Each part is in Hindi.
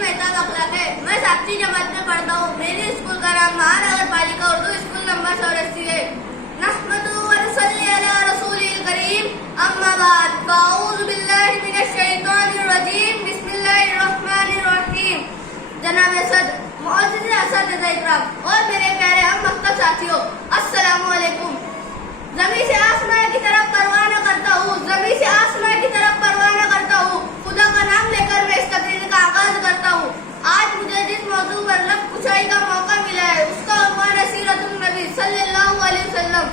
मेहताब अखलाक है। मैं 7वीं जमात में पढ़ता हूँ। मेरे स्कूल का नाम महानगर पालिका उर्दू स्कूल नंबर 84 है। नहमदुहु व नसल्ली अला रसूलिल करीम, अम्मा बाद, अऊज़ु बिल्लाहि मिनश शैतानिर रजीम, बिस्मिल्लाहिर रहमानिर रहीम। जनाब सद मुअज़्ज़िज़ असातिज़ा इकराम और मेरे प्यारे हम मकतब साथियों, अस्सलामु अलैकुम। ज़मीन से आसमान की तरफ परवाह न करता हूँ, ज़मीन से आसमान की तरफ परवाह न करता हूँ, खुदा का नाम लेकर मैं इस तकरीर का आगाज करता हूँ। आज मुझे जिस मौजू पर लब कुशाई का मौका मिला है उसका उन्वान है सीरतुन नबी सल्लल्लाहु अलैहि वसल्लम।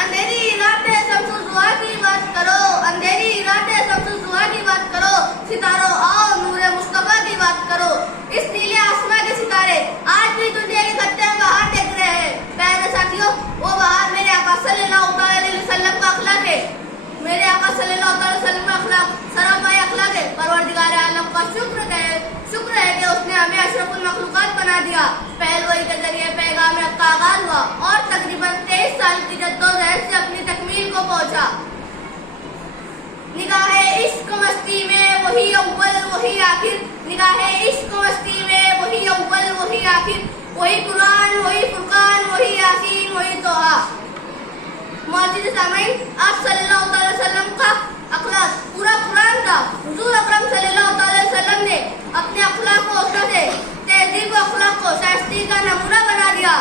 अंधेरी रातें शम्सुल ज़ुहा की बात करो, अंधेरी रातें शम्सुल ज़ुहा की बात करो, सितारों आओ नूरे मुस्तफा की बात करो। इस नीले आसमां के सितारे आज भी दुनिया के खत्ते में बाहर देख रहे हैं। प्यारे साथियों, वो बाहर मेरे आका सल्लल्लाहु अलैहि वसल्लम का अखलाक है। मेरे आका सल्लल्लाहु अलैहि वसल्लम का अखलाक सरापाई अखलाक है। परवरदिगार आलम का शुक्र है कि उसने हमें अशरफुल मखलूकात बना दिया। पहल वही के जरिए पैगाम हक का आगाज हुआ और तकरीबन 23 साल की जद्दोजहद से अपनी तकमील को पहुंचा। निगाहे इश्क मस्ती में वही अव्वल वही आखिर, निगाहे इश्क मस्ती में वही अव्वल वही आखिर, वही कुरान वही फुरकान वही यासीन वही तोहा। मौजूद सामीन, आप सल्लल्लाहु अलैहि वसल्लम का अखलाक पूरा कुरान था। हुजूर अकरम सल्लल्लाहु अलैहि वसल्लम ने अपने अखलाक को से तहजीब अखलाक को शाइस्ती का नमूना बना दिया।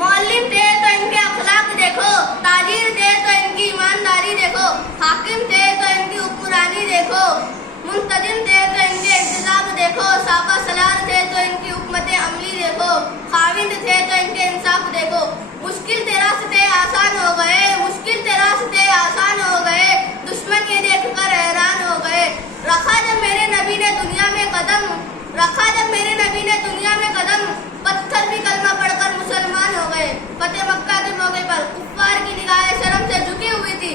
मौलिम थे तो इनके अखलाक देखो, ताजीर थे तो इनकी ईमानदारी देखो, हाकिम थे तो इनकी हुक्मरानी देखो, मुंतजिम थे तो इनके इंतजाम देखो, साका सलार थे तो इनकी हुकमत अमली देखो, खाविंद थे तो इनके इंसाफ देखो। मुश्किल तेरा रास्ते आसान हो गए, मुश्किल तेरा रास्ते आसान हो गए, दुश्मन ये देखकर हैरान हो गए। रखा जब मेरे नबी ने दुनिया में कदम, रखा जब मेरे नबी ने दुनिया में कदम, पत्थर भी कलमा पढ़कर मुसलमान हो गए। फतेह मक्का के मौके पर कुफ्फार की निगाहें शर्म से झुकी हुई थी,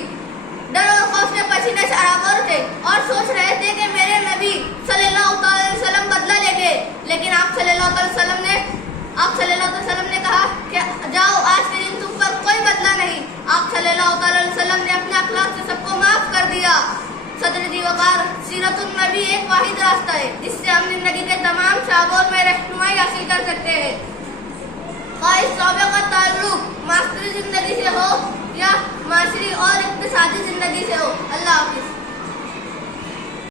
डर और खौफ से पसीने शराबर थे और सोच रहे थे कि मेरे नबी सल्लल्लाहु अलैहि वसल्लम बदला लेंगे। लेकिन आप सल्लल्लाहु अलैहि वसल्लम ने कहा कि जाओ, आज के दिन तुम पर कोई बदला नहीं। आप सल्लल्लाहु अलैहि वसल्लम ने अपने अखलाक से सबको माफ कर दिया। सदर जीवकार सीरतुन नबी एक वाहिद रास्ता है जिससे हम जिंदगी के तमाम शागों में रहनुमाई हासिल कर सकते हैं। और इस शौबे का ताल्लुक मास्तरी जिंदगी से हो या माशरी और इक्तिसादी जिंदगी से हो। अल्लाह हाफिज।